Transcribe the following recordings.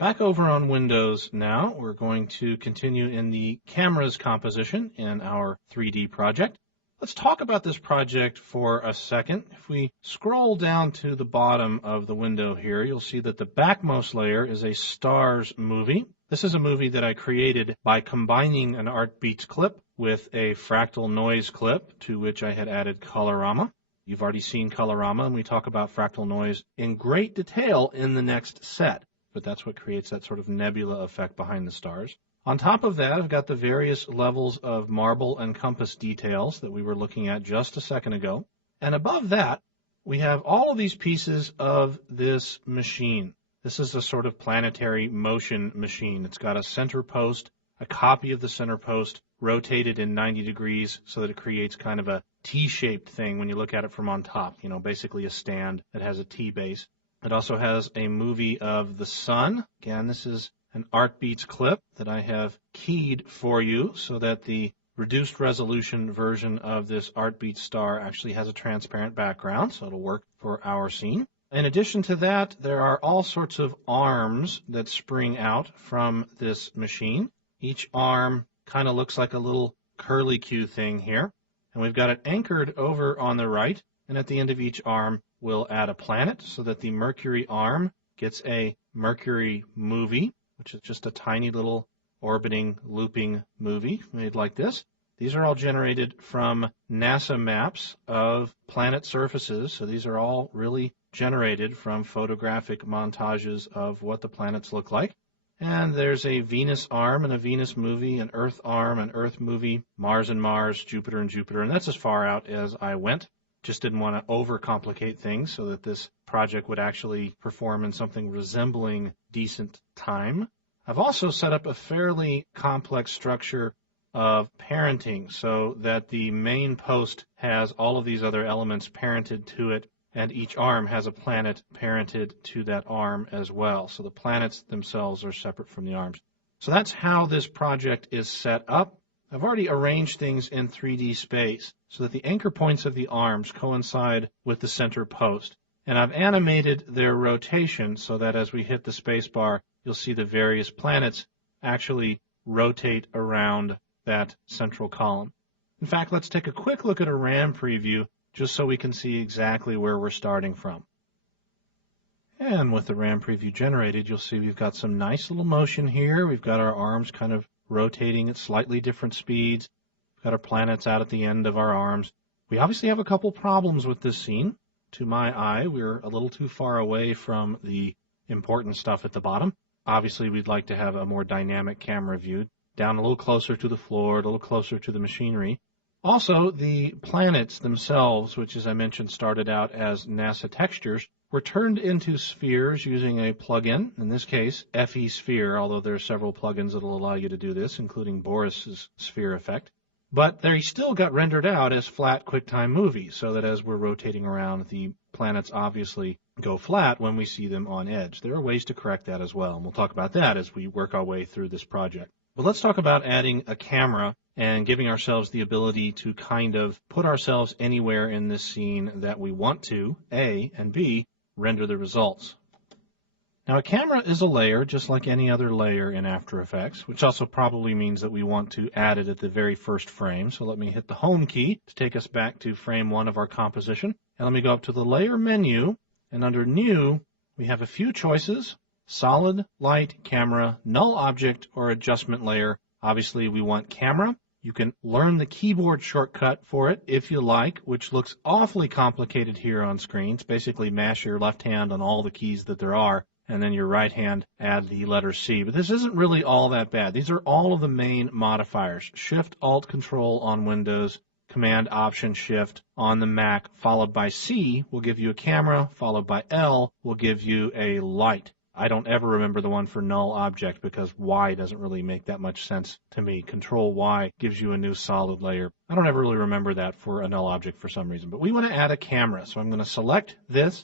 Back over on Windows now, we're going to continue in the cameras composition in our 3D project. Let's talk about this project for a second. If we scroll down to the bottom of the window here, you'll see that the backmost layer is a stars movie. This is a movie that I created by combining an art beats clip with a fractal noise clip to which I had added colorama. You've already seen colorama, and we talk about fractal noise in great detail in the next set. But that's what creates that sort of nebula effect behind the stars. On top of that, I've got the various levels of marble and compass details that we were looking at just a second ago. And above that, we have all of these pieces of this machine. This is a sort of planetary motion machine. It's got a center post, a copy of the center post rotated in 90 degrees so that it creates kind of a T-shaped thing when you look at it from on top, basically a stand that has a T base. It also has a movie of the sun. Again, this is an art beats clip that I have keyed for you so that the reduced resolution version of this art beats star actually has a transparent background, so it'll work for our scene. In addition to that, there are all sorts of arms that spring out from this machine. Each arm kind of looks like a little curlicue thing here. And we've got it anchored over on the right, and at the end of each arm, we'll add a planet so that the Mercury arm gets a Mercury movie, which is just a tiny little orbiting, looping movie made like this. These are all generated from NASA maps of planet surfaces, so these are all really generated from photographic montages of what the planets look like. And there's a Venus arm and a Venus movie, an Earth arm, an Earth movie, Mars and Mars, Jupiter and Jupiter, and that's as far out as I went. Just didn't want to overcomplicate things so that this project would actually perform in something resembling decent time. I've also set up a fairly complex structure of parenting so that the main post has all of these other elements parented to it, and each arm has a planet parented to that arm as well. So the planets themselves are separate from the arms. So that's how this project is set up. I've already arranged things in 3D space so that the anchor points of the arms coincide with the center post. And I've animated their rotation so that as we hit the space bar, you'll see the various planets actually rotate around that central column. In fact, let's take a quick look at a RAM preview just so we can see exactly where we're starting from. And with the RAM preview generated, you'll see we've got some nice little motion here. We've got our arms kind of rotating at slightly different speeds. We've got our planets out at the end of our arms. We obviously have a couple problems with this scene. To my eye, we're a little too far away from the important stuff at the bottom. Obviously, we'd like to have a more dynamic camera view, down a little closer to the floor, a little closer to the machinery. Also, the planets themselves, which as I mentioned started out as NASA textures, were turned into spheres using a plugin, in this case, FE Sphere, although there are several plugins that will allow you to do this, including Boris's sphere effect. But they still got rendered out as flat QuickTime movies, so that as we're rotating around, the planets obviously go flat when we see them on edge. There are ways to correct that as well, and we'll talk about that as we work our way through this project. But let's talk about adding a camera and giving ourselves the ability to kind of put ourselves anywhere in this scene that we want to, A, and B, render the results. Now, a camera is a layer just like any other layer in After Effects, which also probably means that we want to add it at the very first frame. So let me hit the Home key to take us back to frame 1 of our composition. And let me go up to the Layer menu, and under New, we have a few choices: Solid, Light, Camera, Null Object, or Adjustment Layer. Obviously, we want Camera. You can learn the keyboard shortcut for it if you like, which looks awfully complicated here on screen. It's basically mash your left hand on all the keys that there are, and then your right hand add the letter C. But this isn't really all that bad. These are all of the main modifiers. Shift, Alt, Control on Windows, Command, Option, Shift on the Mac, followed by C will give you a camera, followed by L will give you a light. I don't ever remember the one for null object because Y doesn't really make that much sense to me. Control Y gives you a new solid layer. I don't ever really remember that for a null object for some reason. But we want to add a camera, so I'm going to select this,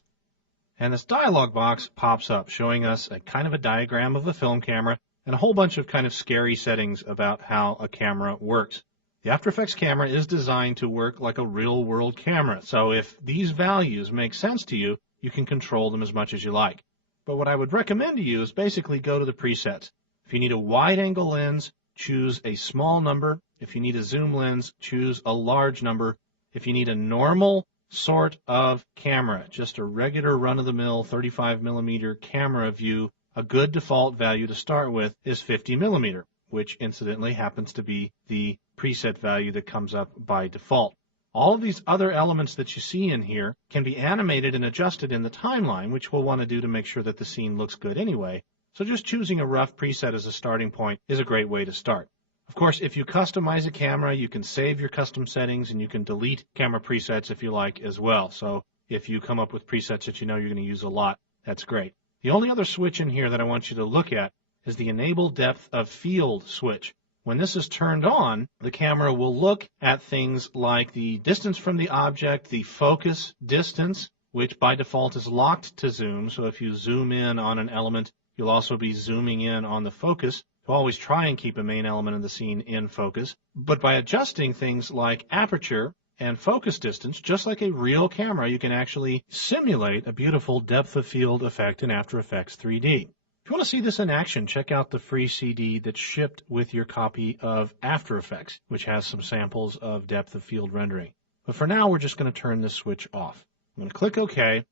and this dialog box pops up showing us a kind of a diagram of a film camera and a whole bunch of kind of scary settings about how a camera works. The After Effects camera is designed to work like a real-world camera, so if these values make sense to you, you can control them as much as you like. but what I would recommend to you is basically go to the presets. If you need a wide-angle lens, choose a small number. If you need a zoom lens, choose a large number. If you need a normal sort of camera, just a regular run-of-the-mill 35mm camera view, a good default value to start with is 50mm, which incidentally happens to be the preset value that comes up by default. All of these other elements that you see in here can be animated and adjusted in the timeline, which we'll want to do to make sure that the scene looks good anyway. So just choosing a rough preset as a starting point is a great way to start. Of course, if you customize a camera, you can save your custom settings and you can delete camera presets if you like as well. So if you come up with presets that you know you're going to use a lot, that's great. The only other switch in here that I want you to look at is the Enable Depth of Field switch. When this is turned on, the camera will look at things like the distance from the object, the focus distance, which by default is locked to zoom. So if you zoom in on an element, you'll also be zooming in on the focus. To always try and keep a main element of the scene in focus. But by adjusting things like aperture and focus distance, just like a real camera, you can actually simulate a beautiful depth of field effect in After Effects 3D. If you want to see this in action, check out the free CD that's shipped with your copy of After Effects, which has some samples of depth of field rendering. But for now, we're just going to turn this switch off. I'm going to click OK,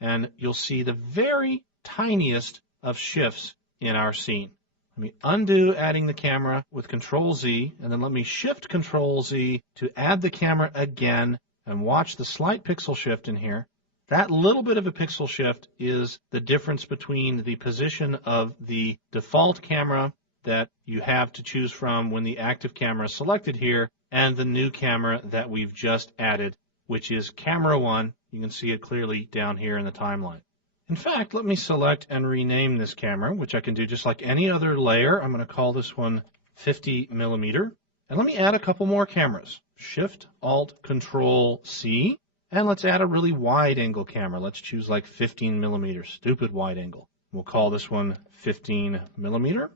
and you'll see the very tiniest of shifts in our scene. Let me undo adding the camera with Control-Z, and then let me shift Control-Z to add the camera again, and watch the slight pixel shift in here. That little bit of a pixel shift is the difference between the position of the default camera that you have to choose from when the active camera is selected here, and the new camera that we've just added, which is Camera 1. You can see it clearly down here in the timeline. In fact, let me select and rename this camera, which I can do just like any other layer. I'm going to call this one 50mm. And let me add a couple more cameras. Shift, Alt, Control, C. And let's add a really wide angle camera. Let's choose like 15mm, stupid wide angle. We'll call this one 15mm.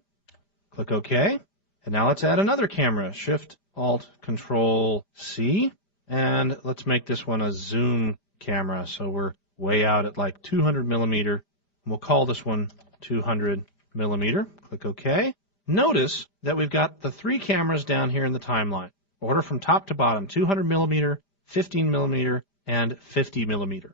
Click OK. And now let's add another camera. Shift, Alt, Control, C. And let's make this one a zoom camera. So we're way out at like 200mm. We'll call this one 200mm. Click OK. Notice that we've got the three cameras down here in the timeline. Order from top to bottom, 200mm, 15mm, and 50mm.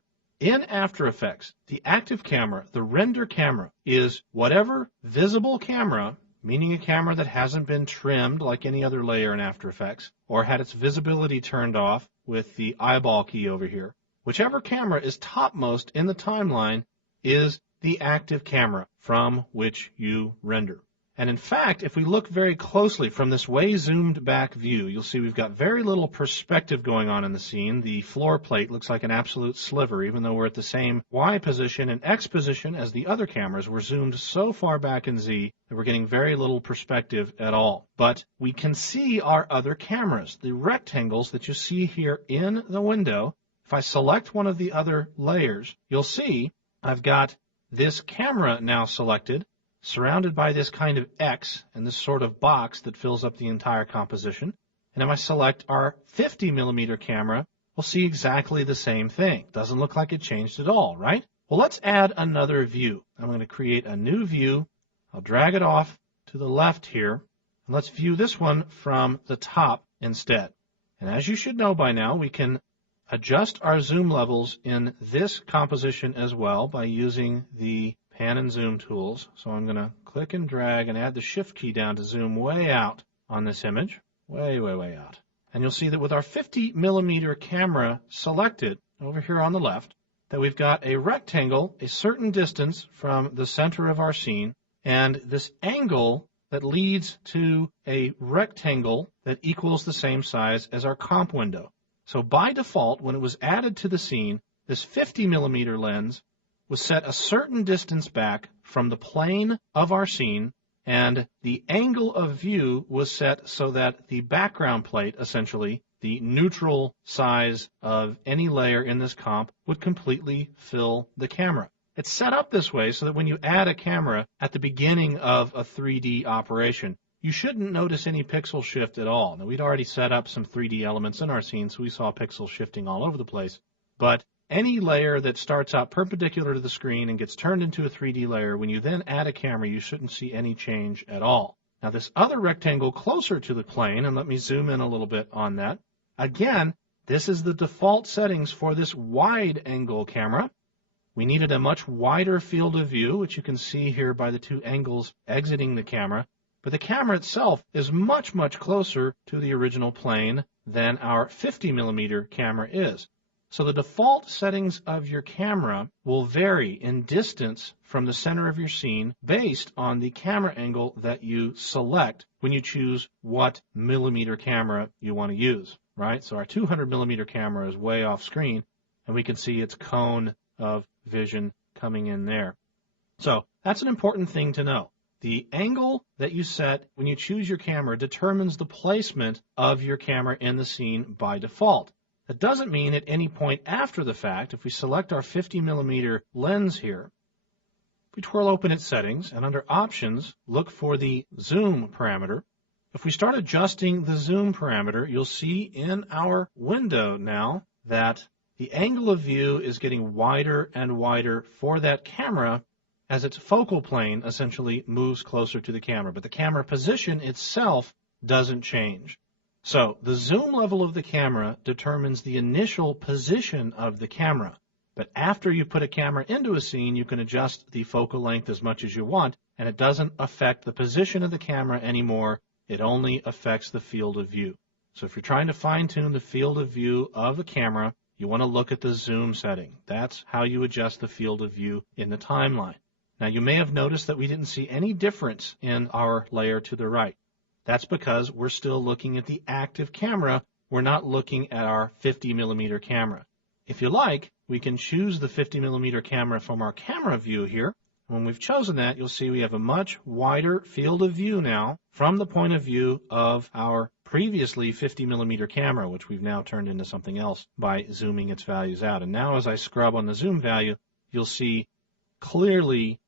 In After Effects, the active camera, the render camera, is whatever visible camera, meaning a camera that hasn't been trimmed like any other layer in After Effects, or had its visibility turned off with the eyeball key over here. Whichever camera is topmost in the timeline is the active camera from which you render. And in fact, if we look very closely from this way zoomed back view, you'll see we've got very little perspective going on in the scene. The floor plate looks like an absolute sliver, even though we're at the same Y position and X position as the other cameras. We're zoomed so far back in Z that we're getting very little perspective at all. But we can see our other cameras, the rectangles that you see here in the window. If I select one of the other layers, you'll see I've got this camera now selected, surrounded by this kind of X and this sort of box that fills up the entire composition. And if I select our 50mm camera, we'll see exactly the same thing. Doesn't look like it changed at all, right? Well, let's add another view. I'm going to create a new view. I'll drag it off to the left here. And let's view this one from the top instead. And as you should know by now, we can adjust our zoom levels in this composition as well by using the pan and zoom tools. So I'm going to click and drag and add the shift key down to zoom way out on this image. Way, way, way out. And you'll see that with our 50mm camera selected over here on the left, that we've got a rectangle a certain distance from the center of our scene, and this angle that leads to a rectangle that equals the same size as our comp window. So by default, when it was added to the scene, this 50mm lens was set a certain distance back from the plane of our scene, and the angle of view was set so that the background plate, essentially, the neutral size of any layer in this comp, would completely fill the camera. It's set up this way so that when you add a camera at the beginning of a 3D operation, you shouldn't notice any pixel shift at all. Now, we'd already set up some 3D elements in our scene, so we saw pixels shifting all over the place. But any layer that starts out perpendicular to the screen and gets turned into a 3D layer, when you then add a camera, you shouldn't see any change at all. Now this other rectangle closer to the plane, and let me zoom in a little bit on that. Again, this is the default settings for this wide angle camera. We needed a much wider field of view, which you can see here by the two angles exiting the camera. But the camera itself is much, much closer to the original plane than our 50 millimeter camera is. So the default settings of your camera will vary in distance from the center of your scene based on the camera angle that you select when you choose what millimeter camera you want to use, right? So our 200 millimeter camera is way off screen, and we can see its cone of vision coming in there. So that's an important thing to know. The angle that you set when you choose your camera determines the placement of your camera in the scene by default. That doesn't mean at any point after the fact, if we select our 50 millimeter lens here, we twirl open its settings, and under Options, look for the Zoom parameter. If we start adjusting the Zoom parameter, you'll see in our window now that the angle of view is getting wider and wider for that camera as its focal plane essentially moves closer to the camera, but the camera position itself doesn't change. So the zoom level of the camera determines the initial position of the camera. But after you put a camera into a scene, you can adjust the focal length as much as you want, and it doesn't affect the position of the camera anymore. It only affects the field of view. So if you're trying to fine-tune the field of view of a camera, you want to look at the zoom setting. That's how you adjust the field of view in the timeline. Now you may have noticed that we didn't see any difference in our layer to the right. That's because we're still looking at the active camera. We're not looking at our 50 millimeter camera. If you like, we can choose the 50 millimeter camera from our camera view here. When we've chosen that, you'll see we have a much wider field of view now from the point of view of our previously 50 millimeter camera, which we've now turned into something else by zooming its values out. And now as I scrub on the zoom value, you'll see clearly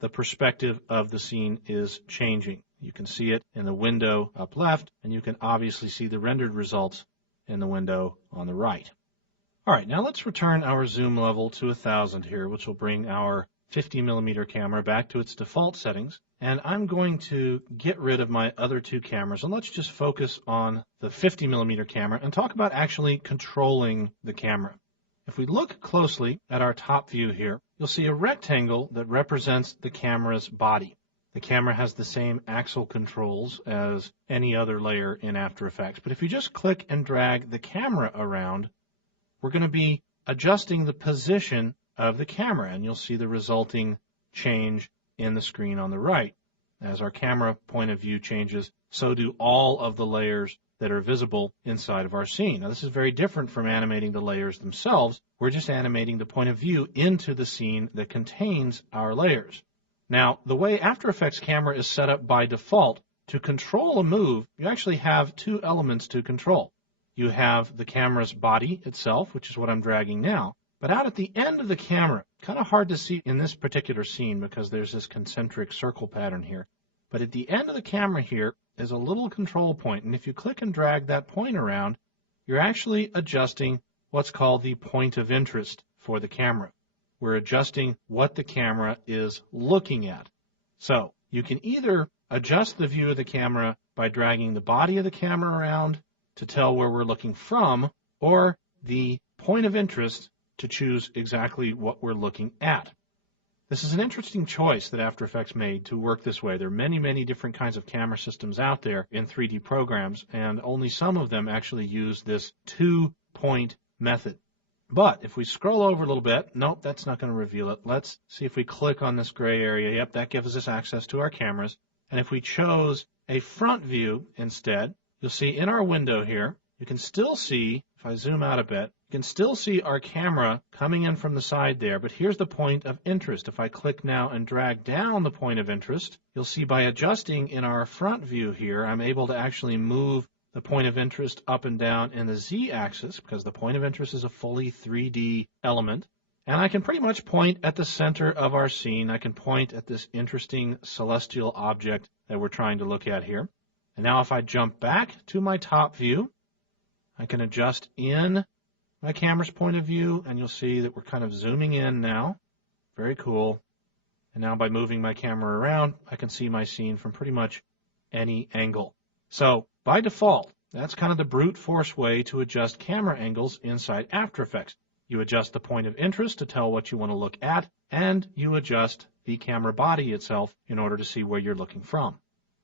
the perspective of the scene is changing. You can see it in the window up left, and you can obviously see the rendered results in the window on the right. All right, now let's return our zoom level to 1000 here, which will bring our 50 millimeter camera back to its default settings. And I'm going to get rid of my other two cameras, and let's just focus on the 50 millimeter camera and talk about actually controlling the camera. If we look closely at our top view here, you'll see a rectangle that represents the camera's body. The camera has the same axle controls as any other layer in After Effects, but if you just click and drag the camera around, we're going to be adjusting the position of the camera, and you'll see the resulting change in the screen on the right. As our camera point of view changes, so do all of the layers that are visible inside of our scene. Now, this is very different from animating the layers themselves. We're just animating the point of view into the scene that contains our layers. Now, the way After Effects camera is set up by default, to control a move, you actually have two elements to control. You have the camera's body itself, which is what I'm dragging now, but out at the end of the camera, kind of hard to see in this particular scene because there's this concentric circle pattern here, but at the end of the camera here is a little control point, and if you click and drag that point around, you're actually adjusting what's called the point of interest for the camera. We're adjusting what the camera is looking at. So you can either adjust the view of the camera by dragging the body of the camera around to tell where we're looking from, or the point of interest to choose exactly what we're looking at. This is an interesting choice that After Effects made to work this way. There are many, many different kinds of camera systems out there in 3D programs, and only some of them actually use this two-point method. But if we scroll over a little bit, nope, that's not going to reveal it. Let's see if we click on this gray area. Yep, that gives us access to our cameras. And if we chose a front view instead, you'll see in our window here, you can still see, if I zoom out a bit, you can still see our camera coming in from the side there, but here's the point of interest. If I click now and drag down the point of interest, you'll see by adjusting in our front view here, I'm able to actually move the point of interest up and down in the Z-axis, because the point of interest is a fully 3D element. And I can pretty much point at the center of our scene. I can point at this interesting celestial object that we're trying to look at here. And now if I jump back to my top view, I can adjust in my camera's point of view, and you'll see that we're kind of zooming in now. Very cool. And now by moving my camera around, I can see my scene from pretty much any angle. So by default, that's kind of the brute force way to adjust camera angles inside After Effects. You adjust the point of interest to tell what you want to look at, and you adjust the camera body itself in order to see where you're looking from.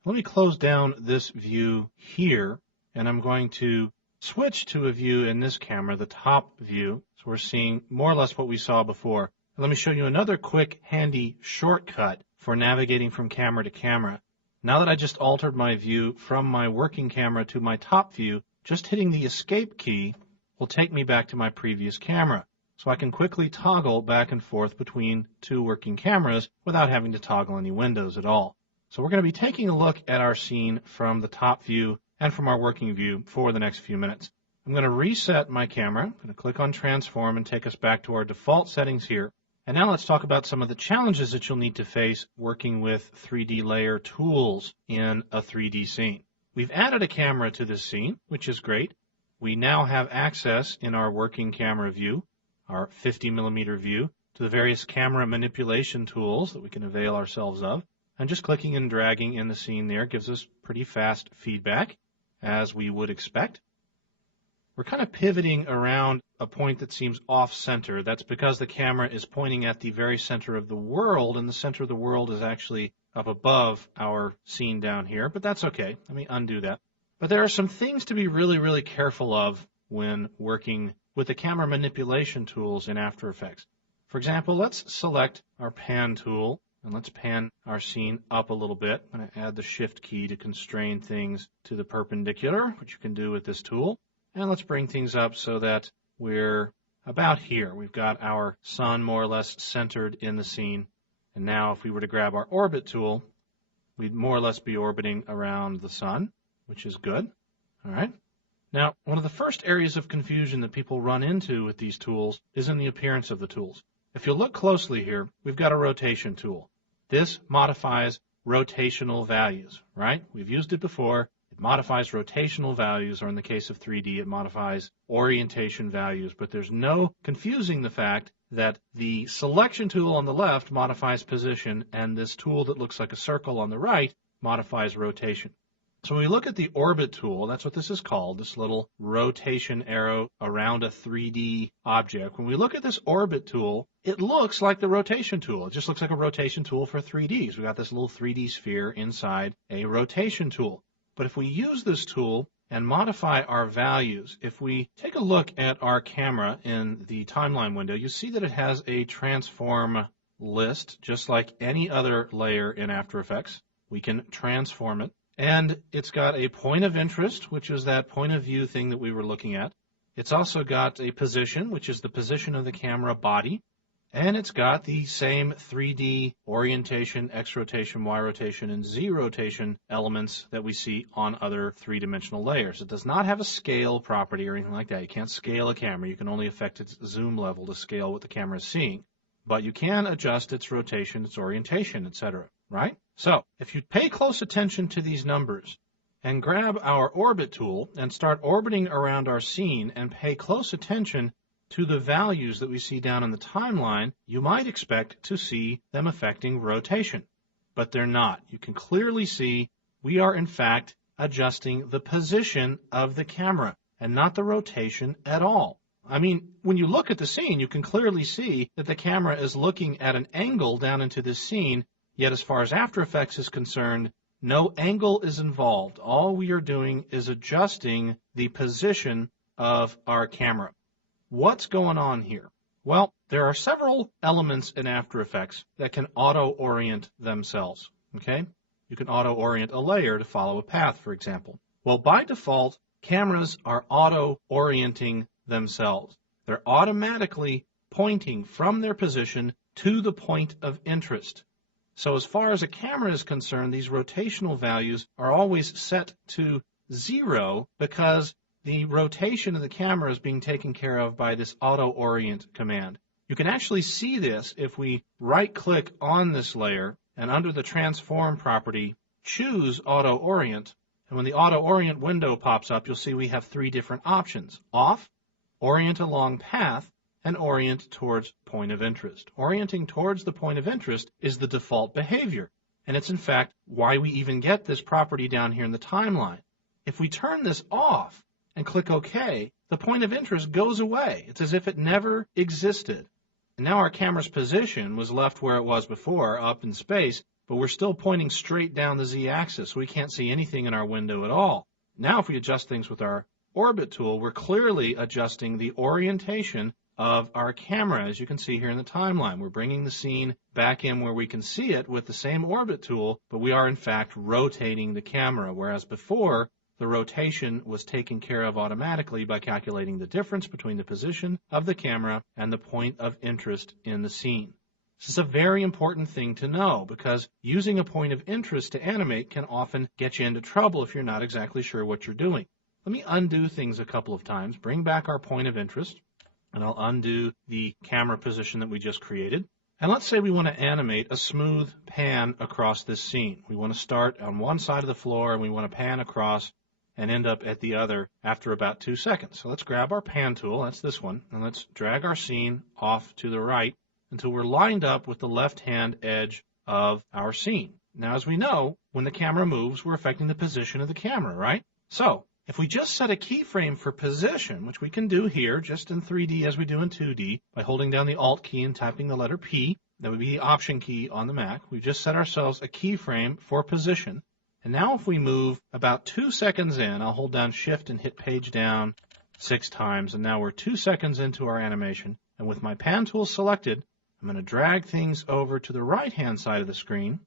Let me close down this view here, and I'm going to switch to a view in this camera, the top view, so we're seeing more or less what we saw before. Let me show you another quick, handy shortcut for navigating from camera to camera. Now that I just altered my view from my working camera to my top view, just hitting the Escape key will take me back to my previous camera. So I can quickly toggle back and forth between two working cameras without having to toggle any windows at all. So we're going to be taking a look at our scene from the top view and from our working view for the next few minutes. I'm going to reset my camera. I'm going to click on Transform and take us back to our default settings here. And now let's talk about some of the challenges that you'll need to face working with 3D layer tools in a 3D scene. We've added a camera to this scene, which is great. We now have access in our working camera view, our 50mm view, to the various camera manipulation tools that we can avail ourselves of. And just clicking and dragging in the scene there gives us pretty fast feedback, as we would expect. We're kind of pivoting around a point that seems off-center. That's because the camera is pointing at the very center of the world, and the center of the world is actually up above our scene down here, but that's okay. Let me undo that. But there are some things to be really, really careful of when working with the camera manipulation tools in After Effects. For example, let's select our pan tool, and let's pan our scene up a little bit. I'm going to add the Shift key to constrain things to the perpendicular, which you can do with this tool. And let's bring things up so that we're about here. We've got our sun more or less centered in the scene. And now if we were to grab our orbit tool, we'd more or less be orbiting around the sun, which is good. All right. Now, one of the first areas of confusion that people run into with these tools is in the appearance of the tools. If you look closely here, we've got a rotation tool. This modifies rotational values, right? We've used it before. It modifies rotational values, or in the case of 3D, it modifies orientation values. But there's no confusing the fact that the selection tool on the left modifies position, and this tool that looks like a circle on the right modifies rotation. So when we look at the orbit tool, that's what this is called, this little rotation arrow around a 3D object. When we look at this orbit tool, it looks like the rotation tool. It just looks like a rotation tool for 3Ds. We've got this little 3D sphere inside a rotation tool. But if we use this tool and modify our values, if we take a look at our camera in the timeline window, you see that it has a transform list, just like any other layer in After Effects. We can transform it. And it's got a point of interest, which is that point of view thing that we were looking at. It's also got a position, which is the position of the camera body. And it's got the same 3D orientation, X rotation, Y rotation, and Z rotation elements that we see on other three-dimensional layers. It does not have a scale property or anything like that. You can't scale a camera. You can only affect its zoom level to scale what the camera is seeing. But you can adjust its rotation, its orientation, etc., right? So if you pay close attention to these numbers and grab our orbit tool and start orbiting around our scene and pay close attention to the values that we see down in the timeline, you might expect to see them affecting rotation. But they're not. You can clearly see we are, in fact, adjusting the position of the camera and not the rotation at all. I mean, when you look at the scene, you can clearly see that the camera is looking at an angle down into this scene, yet as far as After Effects is concerned, no angle is involved. All we are doing is adjusting the position of our camera. What's going on here? Well, there are several elements in After Effects that can auto-orient themselves, okay? You can auto-orient a layer to follow a path, for example. Well, by default, cameras are auto-orienting themselves. They're automatically pointing from their position to the point of interest. So as far as a camera is concerned, these rotational values are always set to 0 because the rotation of the camera is being taken care of by this auto-orient command. You can actually see this if we right-click on this layer and under the transform property, choose auto-orient. And when the auto-orient window pops up, you'll see we have 3 different options: off, orient along path, and orient towards point of interest. Orienting towards the point of interest is the default behavior, and it's in fact why we even get this property down here in the timeline. If we turn this off and click OK, the point of interest goes away. It's as if it never existed. And now our camera's position was left where it was before, up in space, but we're still pointing straight down the z-axis, so we can't see anything in our window at all. Now if we adjust things with our orbit tool, we're clearly adjusting the orientation of our camera, as you can see here in the timeline. We're bringing the scene back in where we can see it with the same orbit tool, but we are in fact rotating the camera, whereas before the rotation was taken care of automatically by calculating the difference between the position of the camera and the point of interest in the scene. This is a very important thing to know because using a point of interest to animate can often get you into trouble if you're not exactly sure what you're doing. Let me undo things a couple of times, bring back our point of interest, and I'll undo the camera position that we just created. And let's say we want to animate a smooth pan across this scene. We want to start on one side of the floor and we want to pan across and end up at the other after about 2 seconds. So let's grab our pan tool, that's this one, and let's drag our scene off to the right until we're lined up with the left-hand edge of our scene. Now, as we know, when the camera moves, we're affecting the position of the camera, right? So if we just set a keyframe for position, which we can do here just in 3D as we do in 2D by holding down the Alt key and tapping the letter P, that would be the Option key on the Mac. We've just set ourselves a keyframe for position. And now if we move about 2 seconds in, I'll hold down Shift and hit page down 6 times, and now we're 2 seconds into our animation. And with my pan tool selected, I'm going to drag things over to the right-hand side of the screen.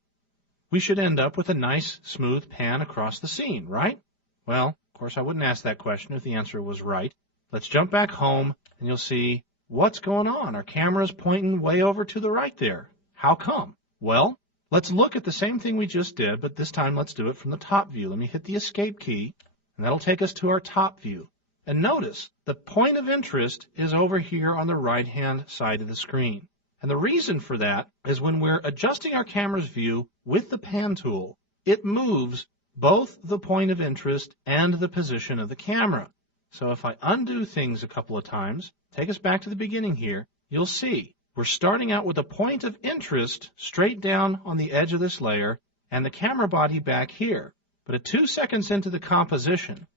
We should end up with a nice, smooth pan across the scene, right? Well, of course, I wouldn't ask that question if the answer was right. Let's jump back home, and you'll see what's going on. Our camera's pointing way over to the right there. How come? Well, let's look at the same thing we just did, but this time let's do it from the top view. Let me hit the Escape key, and that'll take us to our top view. And notice, the point of interest is over here on the right-hand side of the screen. And the reason for that is when we're adjusting our camera's view with the pan tool, it moves both the point of interest and the position of the camera. So if I undo things a couple of times, take us back to the beginning here, you'll see we're starting out with a point of interest straight down on the edge of this layer and the camera body back here. But at 2 seconds into the composition,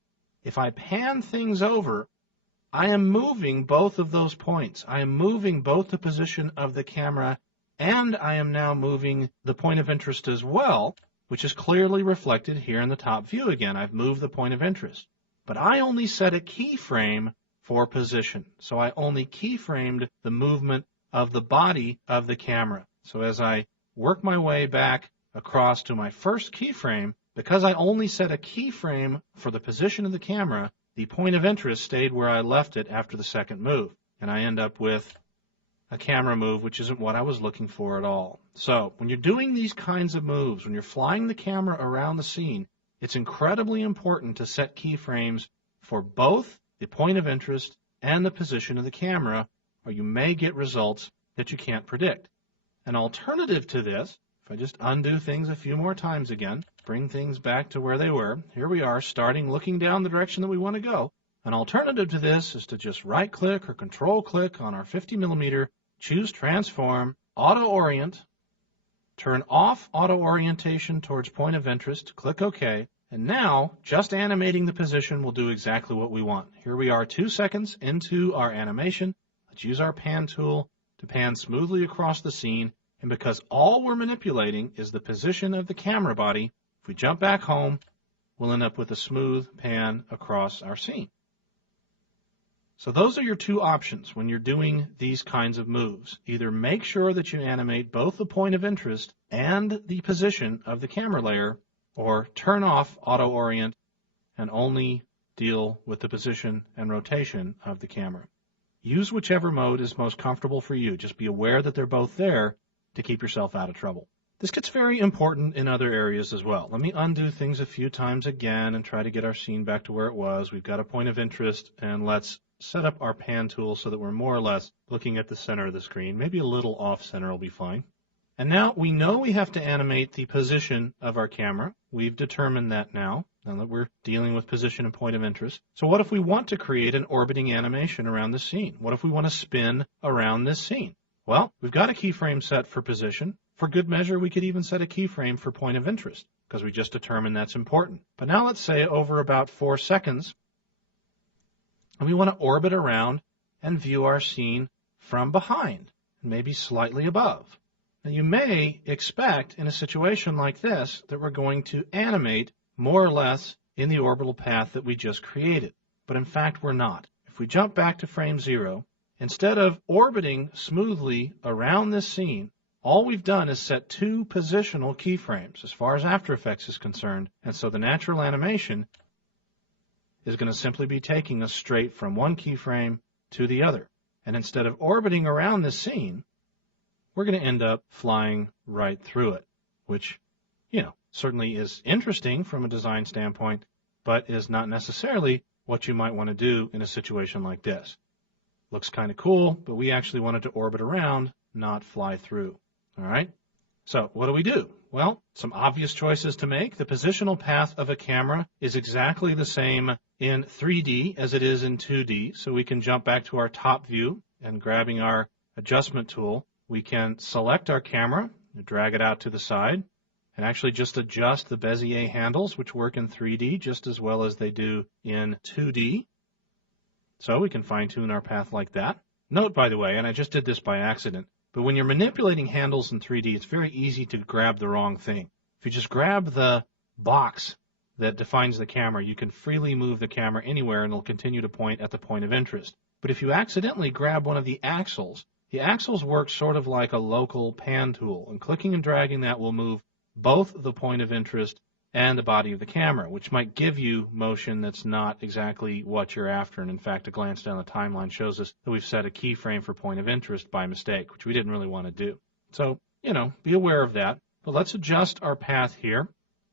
if I pan things over, I am moving both of those points. I am moving both the position of the camera and I am now moving the point of interest as well, which is clearly reflected here in the top view again. I've moved the point of interest. But I only set a keyframe for position. So I only keyframed the movement of the body of the camera. So as I work my way back across to my first keyframe, because I only set a keyframe for the position of the camera, the point of interest stayed where I left it after the second move. And I end up with a camera move, which isn't what I was looking for at all. So when you're doing these kinds of moves, when you're flying the camera around the scene, it's incredibly important to set keyframes for both the point of interest and the position of the camera, or you may get results that you can't predict. An alternative to this, if I just undo things a few more times again, bring things back to where they were, here we are starting looking down the direction that we want to go. An alternative to this is to just right-click or control-click on our 50mm, choose Transform, Auto-Orient, turn off Auto-Orientation towards point of interest, click OK, and now just animating the position will do exactly what we want. Here we are 2 seconds into our animation. Let's use our pan tool to pan smoothly across the scene, and because all we're manipulating is the position of the camera body, if we jump back home, we'll end up with a smooth pan across our scene. So those are your two options when you're doing these kinds of moves. Either make sure that you animate both the point of interest and the position of the camera layer, or turn off Auto Orient and only deal with the position and rotation of the camera. Use whichever mode is most comfortable for you. Just be aware that they're both there to keep yourself out of trouble. This gets very important in other areas as well. Let me undo things a few times again and try to get our scene back to where it was. We've got a point of interest, and let's set up our pan tool so that we're more or less looking at the center of the screen. Maybe a little off center will be fine. And now we know we have to animate the position of our camera. We've determined that now that we're dealing with position and point of interest. So what if we want to create an orbiting animation around the scene? What if we want to spin around this scene? Well, we've got a keyframe set for position. For good measure, we could even set a keyframe for point of interest because we just determined that's important. But now let's say over about 4 seconds, and we want to orbit around and view our scene from behind, maybe slightly above. Now you may expect in a situation like this that we're going to animate more or less in the orbital path that we just created. But in fact, we're not. If we jump back to frame 0, instead of orbiting smoothly around this scene, all we've done is set 2 positional keyframes as far as After Effects is concerned. And so the natural animation is going to simply be taking us straight from one keyframe to the other. And instead of orbiting around this scene, we're going to end up flying right through it, which, certainly is interesting from a design standpoint, but is not necessarily what you might want to do in a situation like this. Looks kind of cool, but we actually wanted to orbit around, not fly through. All right? So what do? Well, some obvious choices to make. The positional path of a camera is exactly the same in 3D as it is in 2D, so we can jump back to our top view and grabbing our adjustment tool, we can select our camera, drag it out to the side, and actually just adjust the Bezier handles, which work in 3D just as well as they do in 2D. So we can fine-tune our path like that. Note, by the way, and I just did this by accident, but when you're manipulating handles in 3D, it's very easy to grab the wrong thing. If you just grab the box that defines the camera, you can freely move the camera anywhere and it'll continue to point at the point of interest. But if you accidentally grab one of the axles work sort of like a local pan tool, and clicking and dragging that will move both the point of interest and the body of the camera, which might give you motion that's not exactly what you're after. And in fact, a glance down the timeline shows us that we've set a keyframe for point of interest by mistake, which we didn't really want to do. So, be aware of that. But let's adjust our path here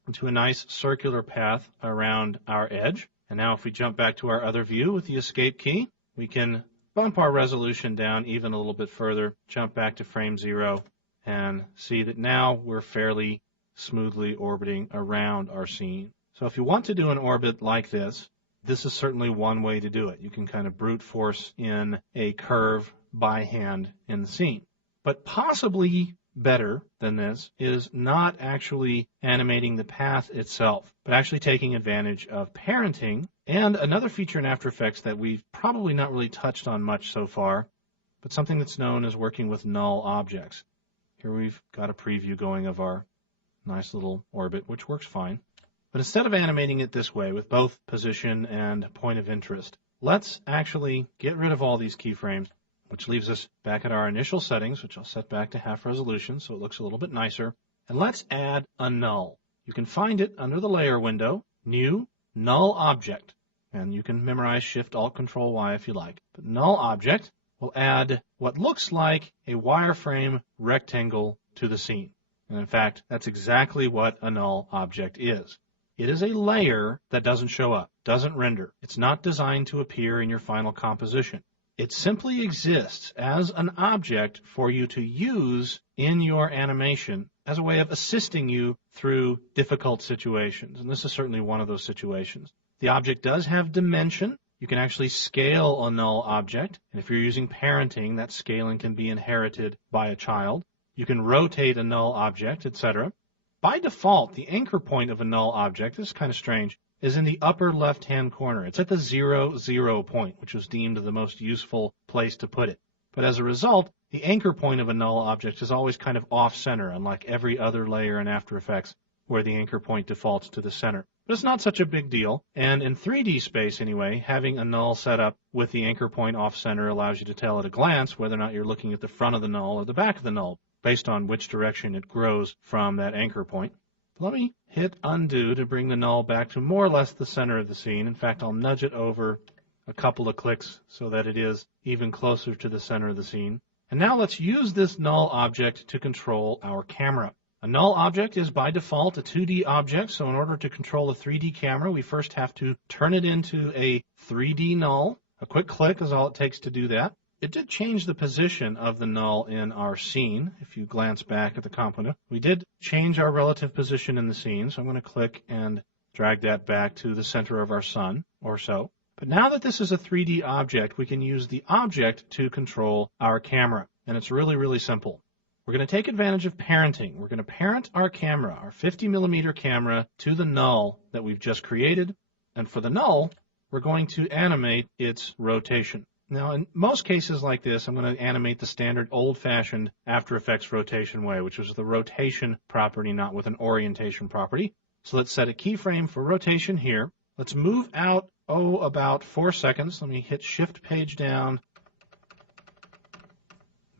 into a nice circular path around our edge. And now if we jump back to our other view with the escape key, we can bump our resolution down even a little bit further, jump back to frame 0, and see that now we're fairly smoothly orbiting around our scene. So if you want to do an orbit like this, this is certainly one way to do it. You can kind of brute force in a curve by hand in the scene. But possibly better than this is not actually animating the path itself, but actually taking advantage of parenting and another feature in After Effects that we've probably not really touched on much so far, but something that's known as working with null objects. Here we've got a preview going of our nice little orbit, which works fine. But instead of animating it this way with both position and point of interest, let's actually get rid of all these keyframes, which leaves us back at our initial settings, which I'll set back to half resolution so it looks a little bit nicer. And let's add a null. You can find it under the layer window, New, Null Object. And you can memorize Shift-Alt-Control-Y if you like. But Null Object will add what looks like a wireframe rectangle to the scene. And in fact, that's exactly what a null object is. It is a layer that doesn't show up, doesn't render. It's not designed to appear in your final composition. It simply exists as an object for you to use in your animation as a way of assisting you through difficult situations. And this is certainly one of those situations. The object does have dimension. You can actually scale a null object. And if you're using parenting, that scaling can be inherited by a child. You can rotate a null object, etc. By default, the anchor point of a null object, this is kind of strange, is in the upper left-hand corner. It's at the 0, 0 point, which was deemed the most useful place to put it. But as a result, the anchor point of a null object is always kind of off-center, unlike every other layer in After Effects, where the anchor point defaults to the center. But it's not such a big deal, and in 3D space anyway, having a null set up with the anchor point off-center allows you to tell at a glance whether or not you're looking at the front of the null or the back of the null, based on which direction it grows from that anchor point. Let me hit undo to bring the null back to more or less the center of the scene. In fact, I'll nudge it over a couple of clicks so that it is even closer to the center of the scene. And now let's use this null object to control our camera. A null object is by default a 2D object, so in order to control a 3D camera, we first have to turn it into a 3D null. A quick click is all it takes to do that. it did change the position of the null in our scene. If you glance back at the component, we did change our relative position in the scene. So I'm going to click and drag that back to the center of our sun or so. But now that this is a 3D object, we can use the object to control our camera. And it's really, really simple. We're going to take advantage of parenting. We're going to parent our camera, our 50mm camera, to the null that we've just created. And for the null, we're going to animate its rotation. Now, in most cases like this, I'm going to animate the standard old-fashioned After Effects rotation way, which is the rotation property, not with an orientation property. So let's set a keyframe for rotation here. Let's move out, about 4 seconds. Let me hit Shift page down,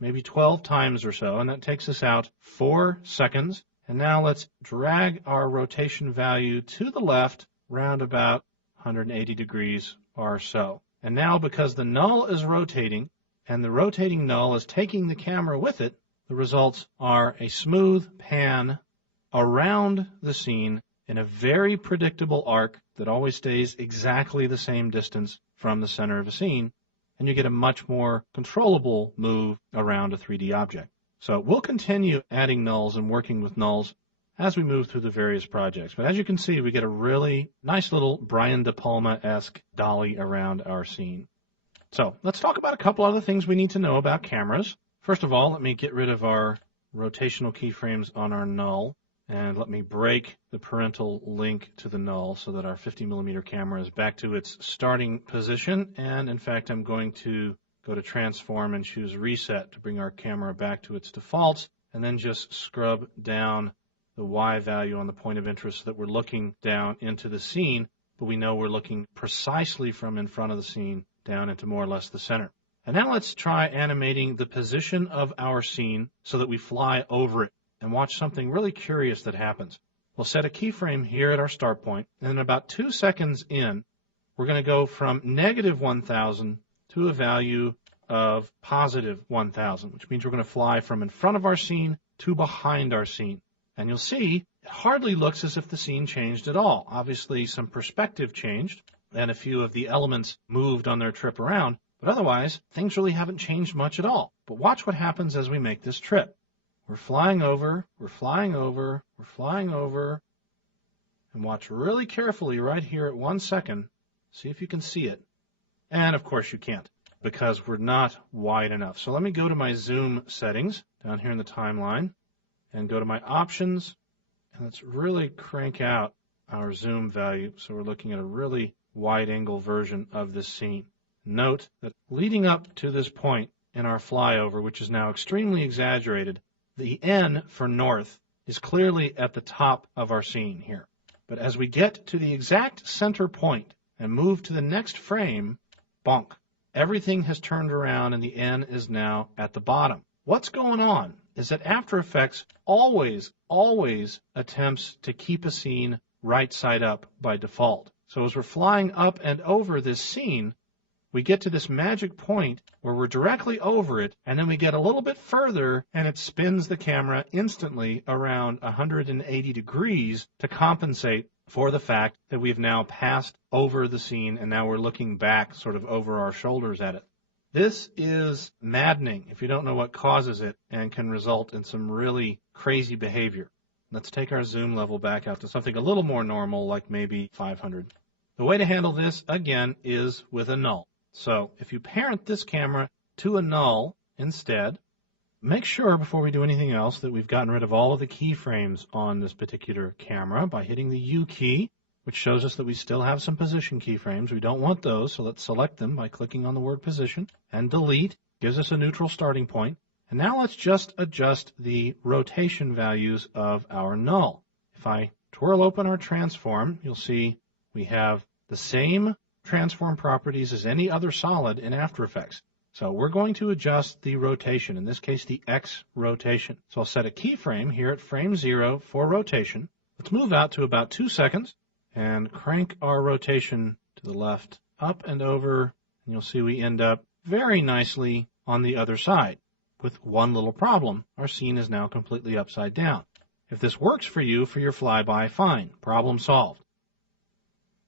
maybe 12 times or so, and that takes us out 4 seconds. And now let's drag our rotation value to the left, round about 180 degrees or so. And now, because the null is rotating, and the rotating null is taking the camera with it, the results are a smooth pan around the scene in a very predictable arc that always stays exactly the same distance from the center of the scene, and you get a much more controllable move around a 3D object. So we'll continue adding nulls and working with nulls as we move through the various projects. But as you can see, we get a really nice little Brian De Palma-esque dolly around our scene. So let's talk about a couple other things we need to know about cameras. First of all, let me get rid of our rotational keyframes on our null, and let me break the parental link to the null so that our 50mm camera is back to its starting position. And in fact, I'm going to go to Transform and choose Reset to bring our camera back to its defaults, and then just scrub down the Y value on the point of interest so that we're looking down into the scene, but we know we're looking precisely from in front of the scene down into more or less the center. And now let's try animating the position of our scene so that we fly over it and watch something really curious that happens. We'll set a keyframe here at our start point, and then about 2 seconds in, we're going to go from -1,000 to a value of +1,000, which means we're going to fly from in front of our scene to behind our scene. And you'll see it hardly looks as if the scene changed at all. Obviously, some perspective changed, and a few of the elements moved on their trip around, but otherwise, things really haven't changed much at all. But watch what happens as we make this trip. We're flying over, we're flying over, we're flying over, and watch really carefully right here at 1 second. See if you can see it. And of course you can't, because we're not wide enough. So let me go to my zoom settings down here in the timeline and go to my options, and let's really crank out our zoom value so we're looking at a really wide angle version of this scene. Note that leading up to this point in our flyover, which is now extremely exaggerated, the N for north is clearly at the top of our scene here. But as we get to the exact center point and move to the next frame, bonk, everything has turned around and the N is now at the bottom. What's going on is that After Effects always attempts to keep a scene right side up by default. So as we're flying up and over this scene, we get to this magic point where we're directly over it, and then we get a little bit further, and it spins the camera instantly around 180 degrees to compensate for the fact that we've now passed over the scene, and now we're looking back sort of over our shoulders at it. This is maddening if you don't know what causes it, and can result in some really crazy behavior. Let's take our zoom level back out to something a little more normal, like maybe 500. The way to handle this, again, is with a null. So if you parent this camera to a null instead, make sure before we do anything else that we've gotten rid of all of the keyframes on this particular camera by hitting the U key, which shows us that we still have some position keyframes. We don't want those, so let's select them by clicking on the word position, and delete gives us a neutral starting point. And now let's just adjust the rotation values of our null. If I twirl open our transform, you'll see we have the same transform properties as any other solid in After Effects. So we're going to adjust the rotation, in this case the X rotation. So I'll set a keyframe here at frame 0 for rotation. Let's move out to about 2 seconds and crank our rotation to the left up and over, and you'll see we end up very nicely on the other side. With one little problem, our scene is now completely upside down. If this works for you for your flyby, fine, problem solved.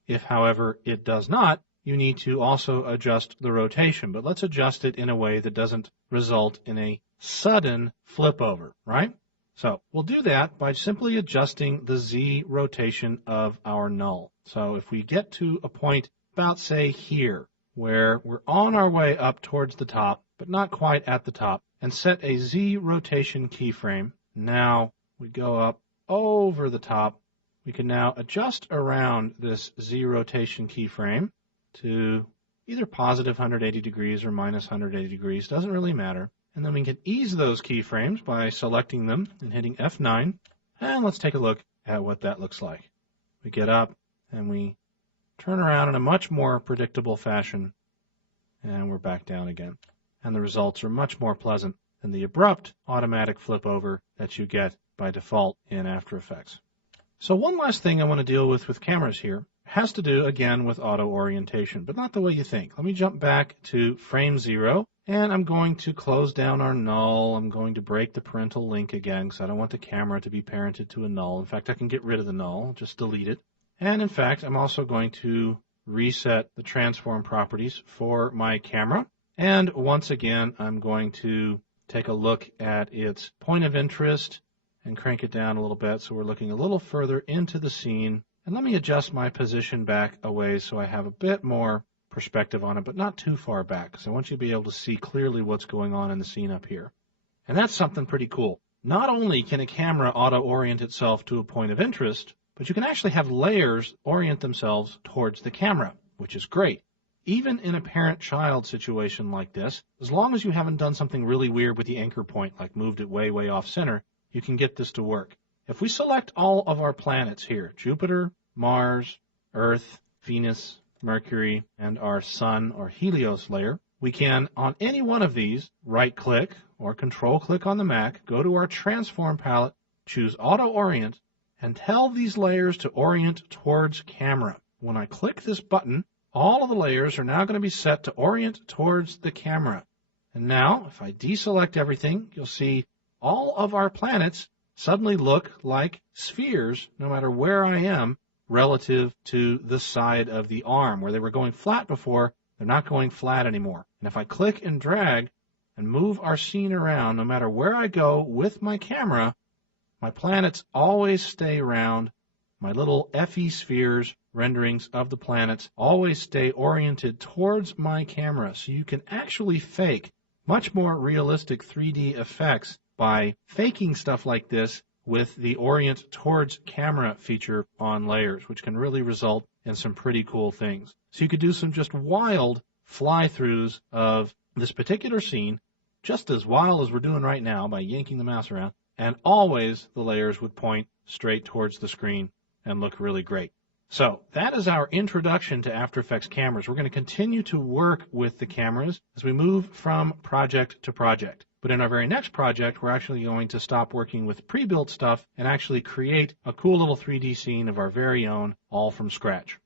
If, however, it does not, you need to also adjust the rotation, but let's adjust it in a way that doesn't result in a sudden flip over, right? So we'll do that by simply adjusting the Z rotation of our null. So if we get to a point about, say, here, where we're on our way up towards the top, but not quite at the top, and set a Z rotation keyframe, now we go up over the top. We can now adjust around this Z rotation keyframe to either positive 180 degrees or minus 180 degrees, doesn't really matter. And then we can ease those keyframes by selecting them and hitting F9. And let's take a look at what that looks like. We get up and we turn around in a much more predictable fashion, and we're back down again. And the results are much more pleasant than the abrupt automatic flip over that you get by default in After Effects. So one last thing I want to deal with cameras here has to do again with auto orientation, but not the way you think. Let me jump back to frame 0, and I'm going to close down our null. I'm going to break the parental link again because I don't want the camera to be parented to a null. In fact, I can get rid of the null, just delete it. And in fact, I'm also going to reset the transform properties for my camera. And once again, I'm going to take a look at its point of interest and crank it down a little bit so we're looking a little further into the scene. And let me adjust my position back a ways so I have a bit more perspective on it, but not too far back, because I want you to be able to see clearly what's going on in the scene up here. And that's something pretty cool. Not only can a camera auto-orient itself to a point of interest, but you can actually have layers orient themselves towards the camera, which is great. Even in a parent-child situation like this, as long as you haven't done something really weird with the anchor point, like moved it way, way off center, you can get this to work. If we select all of our planets here, Jupiter, Mars, Earth, Venus, Mercury, and our Sun or Helios layer, we can, on any one of these, right-click or control-click on the Mac, go to our Transform palette, choose Auto Orient, and tell these layers to orient towards camera. When I click this button, all of the layers are now going to be set to orient towards the camera. And now, if I deselect everything, you'll see all of our planets suddenly look like spheres, no matter where I am, relative to the side of the arm. Where they were going flat before, they're not going flat anymore. And if I click and drag and move our scene around, no matter where I go with my camera, my planets always stay round. My little FE spheres renderings of the planets always stay oriented towards my camera. So you can actually fake much more realistic 3D effects by faking stuff like this with the orient towards camera feature on layers, which can really result in some pretty cool things. So you could do some just wild fly-throughs of this particular scene, just as wild as we're doing right now by yanking the mouse around, and always the layers would point straight towards the screen and look really great. So that is our introduction to After Effects cameras. We're going to continue to work with the cameras as we move from project to project. But in our very next project, we're actually going to stop working with pre-built stuff and actually create a cool little 3D scene of our very own, all from scratch.